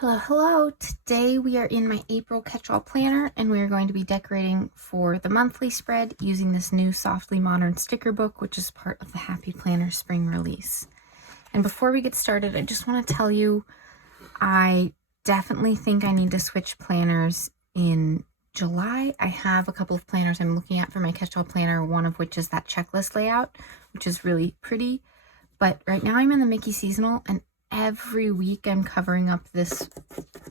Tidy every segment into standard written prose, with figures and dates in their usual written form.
Hello, hello. Today we are in my April catch-all planner and we are going to be decorating for the monthly spread using this new Softly Modern sticker book, which is part of the Happy Planner spring release. And before we get started, I just want to tell you, I definitely think I need to switch planners in July. I have a couple of planners I'm looking at for my catch-all planner, one of which is that checklist layout, which is really pretty. But right now I'm in the Mickey Seasonal, and every week I'm covering up this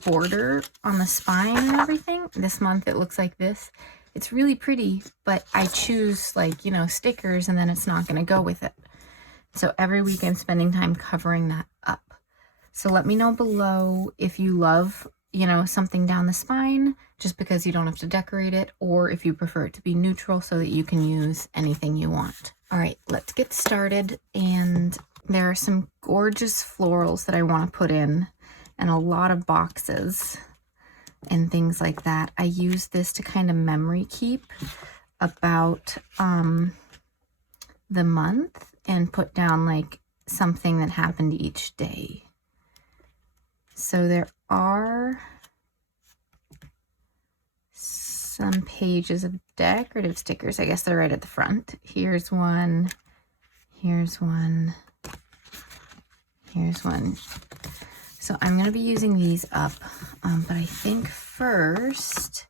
border on the spine and everything. This month it looks like this. It's really pretty, but I choose, like, you know, stickers and then it's not going to go with it. So every week I'm spending time covering that up. So let me know below if you love, you know, something down the spine just because you don't have to decorate it, or if you prefer it to be neutral so that you can use anything you want. All right, let's get started. And there are some gorgeous florals that I want to put in and a lot of boxes and things like that. I use this to kind of memory keep about the month and put down like something that happened each day. So there are some pages of decorative stickers. I guess they're right at the front. Here's one, here's one, here's one. So I'm going to be using these up, but I think first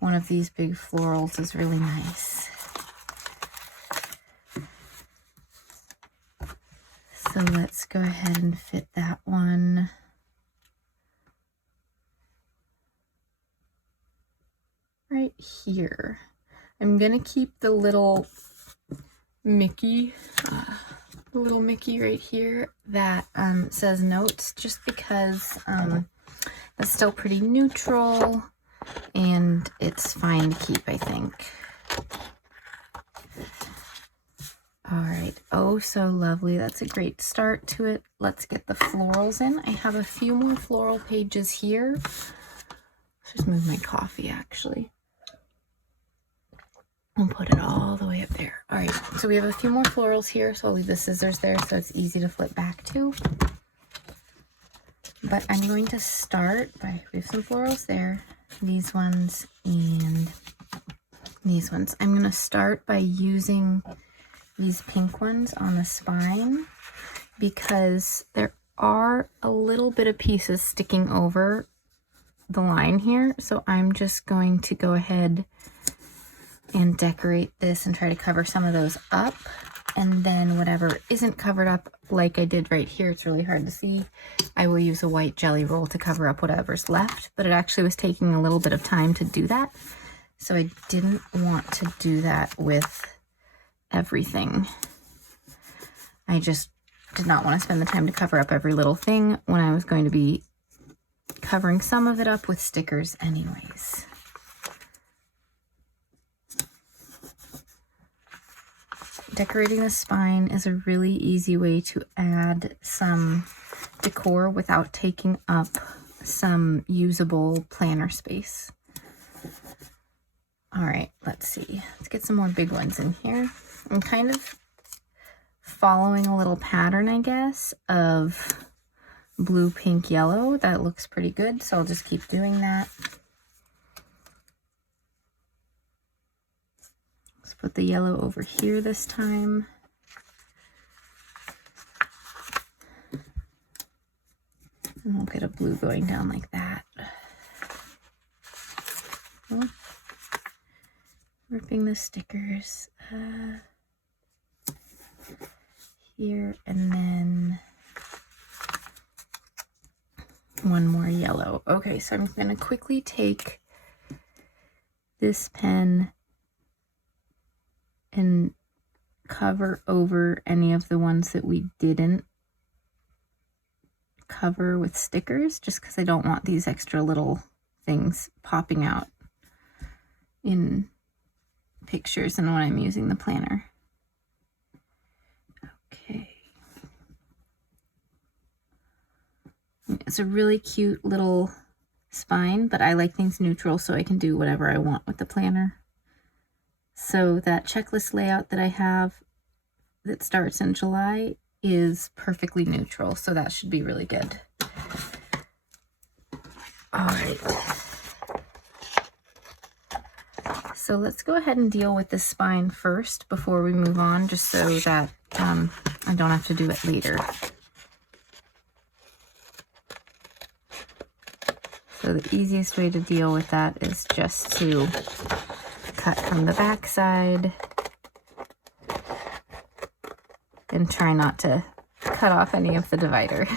one of these big florals is really nice. So let's go ahead and fit that one. Right here. I'm going to keep the little Mickey, right here that says notes, just because that's still pretty neutral and it's fine to keep, I think. All right, oh so lovely. That's a great start to it. Let's get the florals in. I have a few more floral pages here. Let's just move my coffee actually and put it all the way up there. All right, so we have a few more florals here, so I'll leave the scissors there so it's easy to flip back to. But I'm going to start by, we have some florals there, these ones and these ones. I'm going to start by using these pink ones on the spine because there are a little bit of pieces sticking over the line here. So I'm just going to go ahead and decorate this and try to cover some of those up, and then whatever isn't covered up, like I did right here, it's really hard to see, I will use a white jelly roll to cover up whatever's left. But it actually was taking a little bit of time to do that, so I didn't want to do that with everything. I just did not want to spend the time to cover up every little thing when I was going to be covering some of it up with stickers anyways. Decorating the spine is a really easy way to add some decor without taking up some usable planner space. All right, let's see. Let's get some more big ones in here. I'm kind of following a little pattern, I guess, of blue, pink, yellow. That looks pretty good, so I'll just keep doing that. Put the yellow over here this time. And we'll get a blue going down like that. Oh, ripping the stickers here, and then one more yellow. Okay, so I'm going to quickly take this pen and cover over any of the ones that we didn't cover with stickers, just because I don't want these extra little things popping out in pictures and when I'm using the planner. Okay. It's a really cute little spine, but I like things neutral so I can do whatever I want with the planner. So that checklist layout that I have that starts in July is perfectly neutral, so that should be really good. All right. So let's go ahead and deal with the spine first before we move on, just so that I don't have to do it later. So the easiest way to deal with that is just to cut from the back side and try not to cut off any of the divider.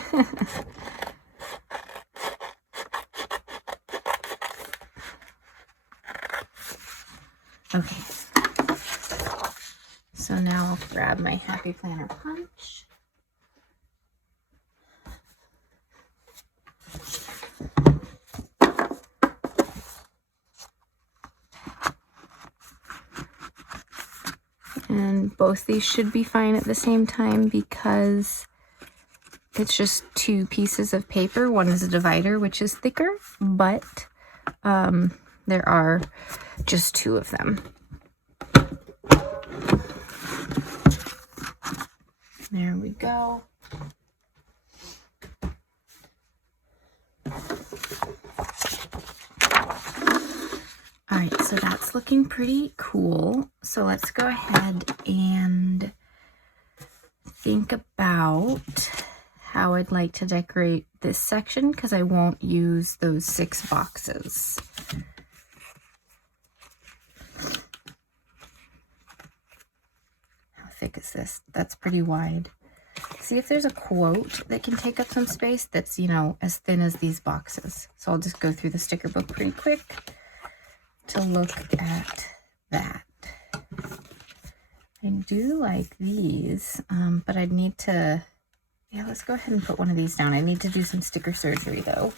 Okay, so now I'll grab my Happy Planner punch. And both these should be fine at the same time because it's just two pieces of paper. One is a divider, which is thicker, but there are just two of them. There we go. All right, so that's looking pretty cool. So let's go ahead and think about how I'd like to decorate this section because I won't use those 6 boxes. How thick is this? That's pretty wide. See if there's a quote that can take up some space that's, you know, as thin as these boxes. So I'll just go through the sticker book pretty quick to look at that. I do like these, but I'd need to, yeah, let's go ahead and put one of these down. I need to do some sticker surgery though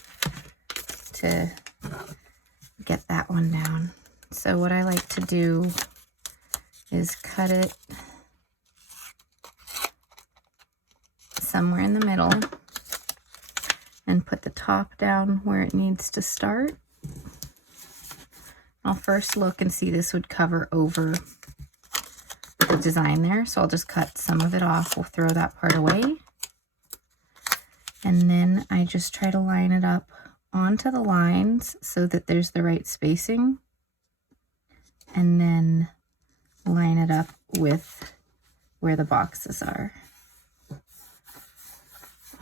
to get that one down. So what I like to do is cut it somewhere in the middle and put the top down where it needs to start. I'll first look and see this would cover over the design there, so I'll just cut some of it off. We'll throw that part away. And then I just try to line it up onto the lines so that there's the right spacing. And then line it up with where the boxes are.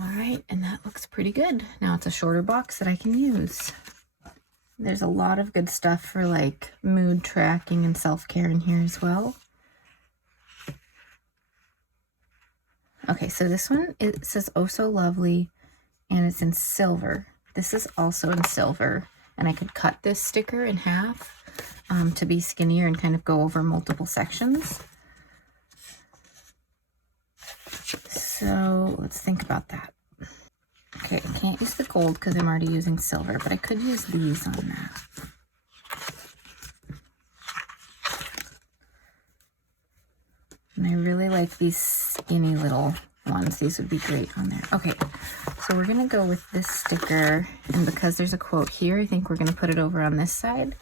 All right, and that looks pretty good. Now it's a shorter box that I can use. There's a lot of good stuff for like mood tracking and self-care in here as well. Okay, so this one, it says "Oh So Lovely," and it's in silver. This is also in silver, and I could cut this sticker in half to be skinnier and kind of go over multiple sections. So let's think about that. Okay, I can't use the gold because I'm already using silver, but I could use these on that. And I really like these skinny little ones. These would be great on there. Okay, so we're going to go with this sticker. And because there's a quote here, I think we're going to put it over on this side.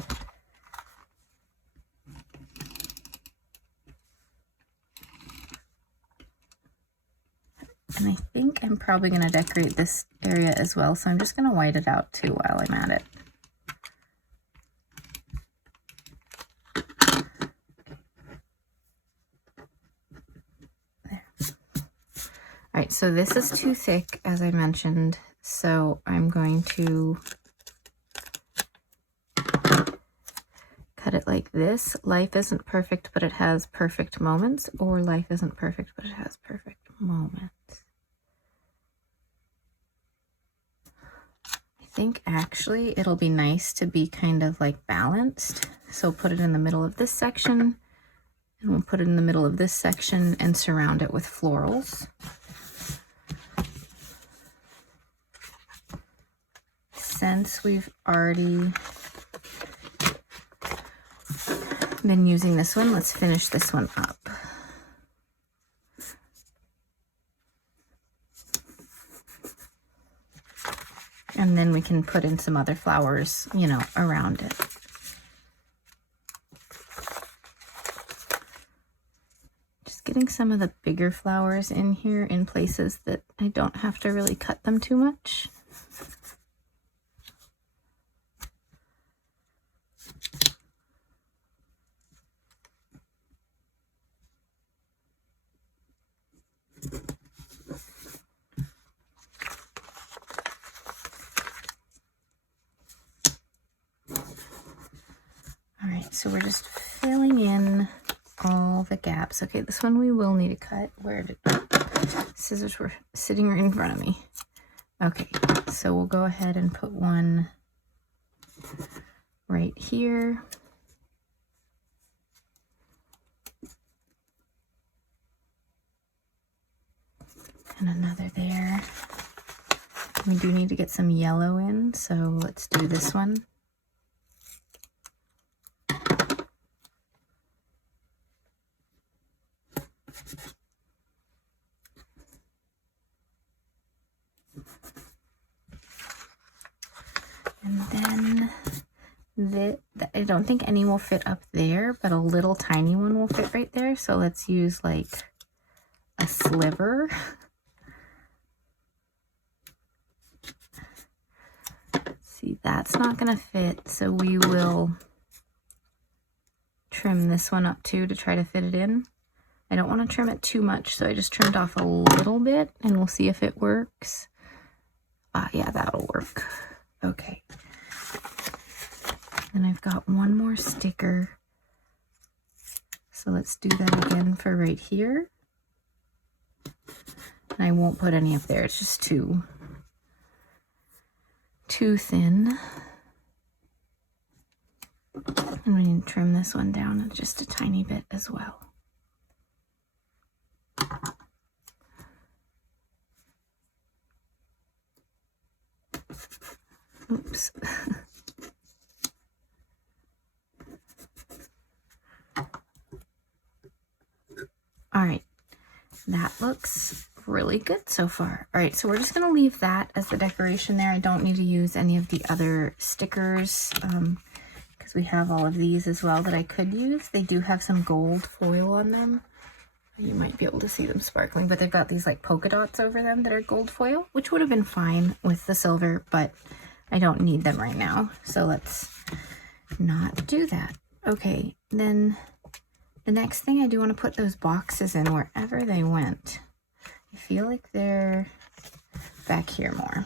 And I think I'm probably going to decorate this area as well. So I'm just going to white it out too while I'm at it. All right, so this is too thick, as I mentioned, so I'm going to cut it like this. Life isn't perfect, but it has perfect moments, or life isn't perfect, but it has perfect moments. I think actually it'll be nice to be kind of like balanced. So put it in the middle of this section, and we'll put it in the middle of this section and surround it with florals. Since we've already been using this one, let's finish this one up. And then we can put in some other flowers, you know, around it. Just getting some of the bigger flowers in here in places that I don't have to really cut them too much. right, so we're just filling in all the gaps. Okay, this one we will need to cut. Where did scissors were sitting right in front of me. Okay, so we'll go ahead and put one right here. And another there. We do need to get some yellow in, so let's do this one. And then I don't think any will fit up there, but a little tiny one will fit right there. So let's use like a sliver. See, that's not gonna fit, so we will trim this one up too to try to fit it in. I don't want to trim it too much, so I just trimmed off a little bit, and we'll see if it works. Yeah, that'll work. Okay. Then I've got one more sticker. So let's do that again for right here. And I won't put any up there, it's just too thin. And we need to trim this one down just a tiny bit as well. Oops. All right, that looks really good so far. All right, so we're just gonna leave that as the decoration there. I don't need to use any of the other stickers because we have all of these as well that I could use. They do have some gold foil on them. You might be able to see them sparkling, but they've got these like polka dots over them that are gold foil, which would have been fine with the silver, but I don't need them right now. So let's not do that. Okay, then the next thing, I do want to put those boxes in wherever they went. I feel like they're back here more.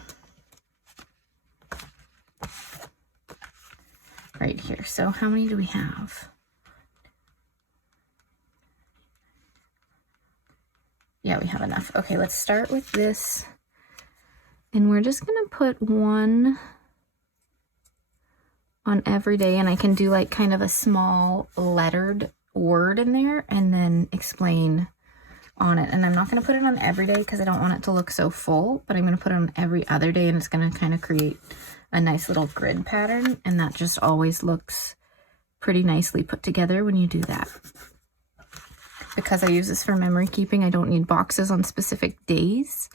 Right here. So how many do we have? Yeah, we have enough. Okay, let's start with this. And we're just going to put one on every day. And I can do like kind of a small lettered word in there and then explain on it. And I'm not going to put it on every day because I don't want it to look so full, but I'm going to put it on every other day, and it's going to kind of create a nice little grid pattern, and that just always looks pretty nicely put together when you do that. Because I use this for memory keeping, I don't need boxes on specific days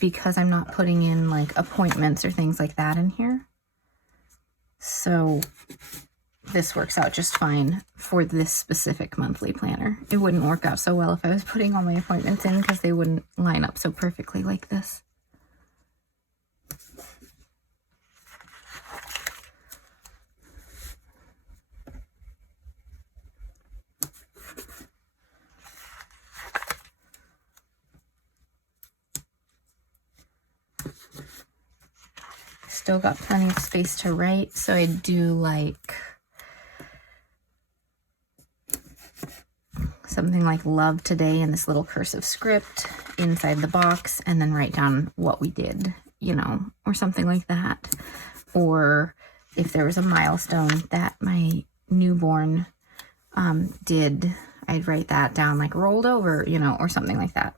because I'm not putting in like appointments or things like that in here. So this works out just fine for this specific monthly planner. It wouldn't work out so well if I was putting all my appointments in because they wouldn't line up so perfectly like this. Still got plenty of space to write, so I do like something like love today in this little cursive script inside the box, and then write down what we did, you know, or something like that. Or if there was a milestone that my newborn did, I'd write that down like rolled over, you know, or something like that.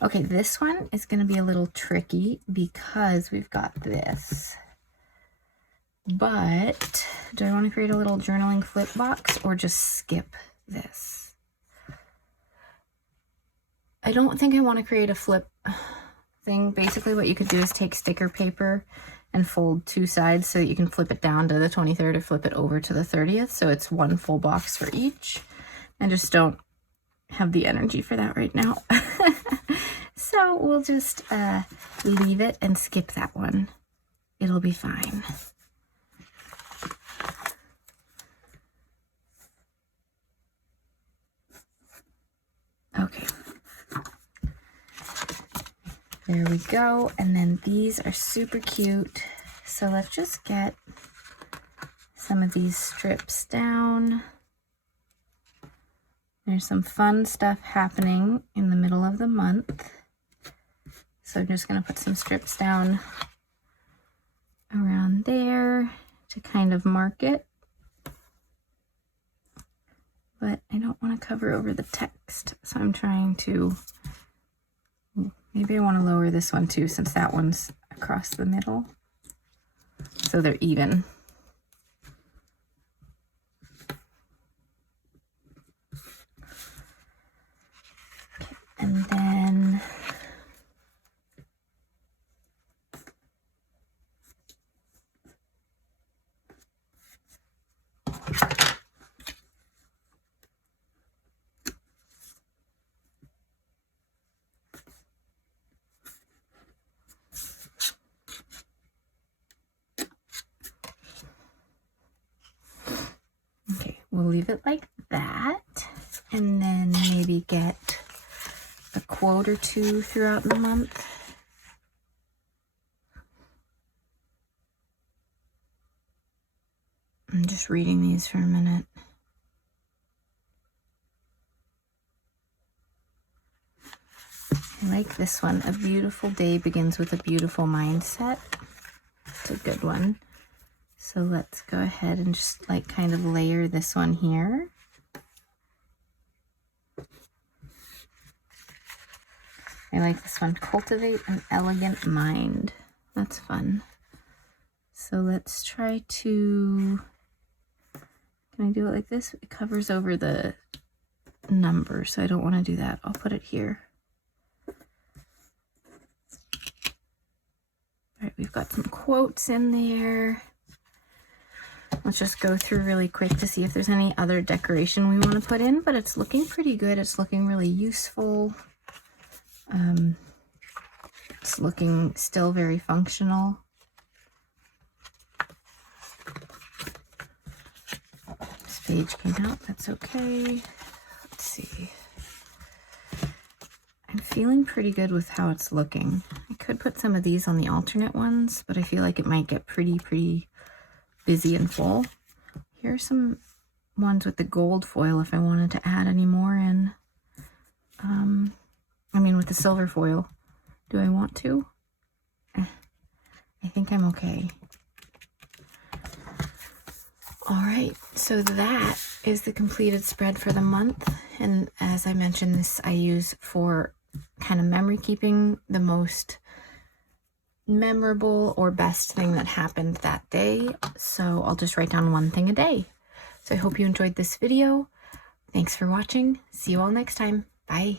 Okay, this one is going to be a little tricky because we've got this. But do I want to create a little journaling flip box or just skip this? I don't think I want to create a flip thing. Basically what you could do is take sticker paper and fold two sides so that you can flip it down to the 23rd or flip it over to the 30th. So it's one full box for each. I just don't have the energy for that right now. So we'll just leave it and skip that one. It'll be fine. Okay. There we go. And then these are super cute. So let's just get some of these strips down. There's some fun stuff happening in the middle of the month. So I'm just going to put some strips down around there to kind of mark it. But I don't want to cover over the text, so I'm trying to, maybe I want to lower this one too, since that one's across the middle, so they're even. Okay, and then we'll leave it like that, and then maybe get a quote or two throughout the month. I'm just reading these for a minute. I like this one. A beautiful day begins with a beautiful mindset. It's a good one. So let's go ahead and just like kind of layer this one here. I like this one. Cultivate an elegant mind. That's fun. So let's try to, can I do it like this? It covers over the number, so I don't want to do that. I'll put it here. All right, we've got some quotes in there. Let's just go through really quick to see if there's any other decoration we want to put in, but it's looking pretty good. It's looking really useful. It's looking still very functional. This page came out, that's okay. Let's see. I'm feeling pretty good with how it's looking. I could put some of these on the alternate ones, but I feel like it might get pretty busy and full. Here's some ones with the gold foil if I wanted to add any more in. I mean with the silver foil. Do I want to? I think I'm okay. All right, so that is the completed spread for the month. And as I mentioned, this I use for kind of memory keeping, the most memorable or best thing that happened that day. So I'll just write down one thing a day. So I hope you enjoyed this video. Thanks for watching. See you all next time. Bye.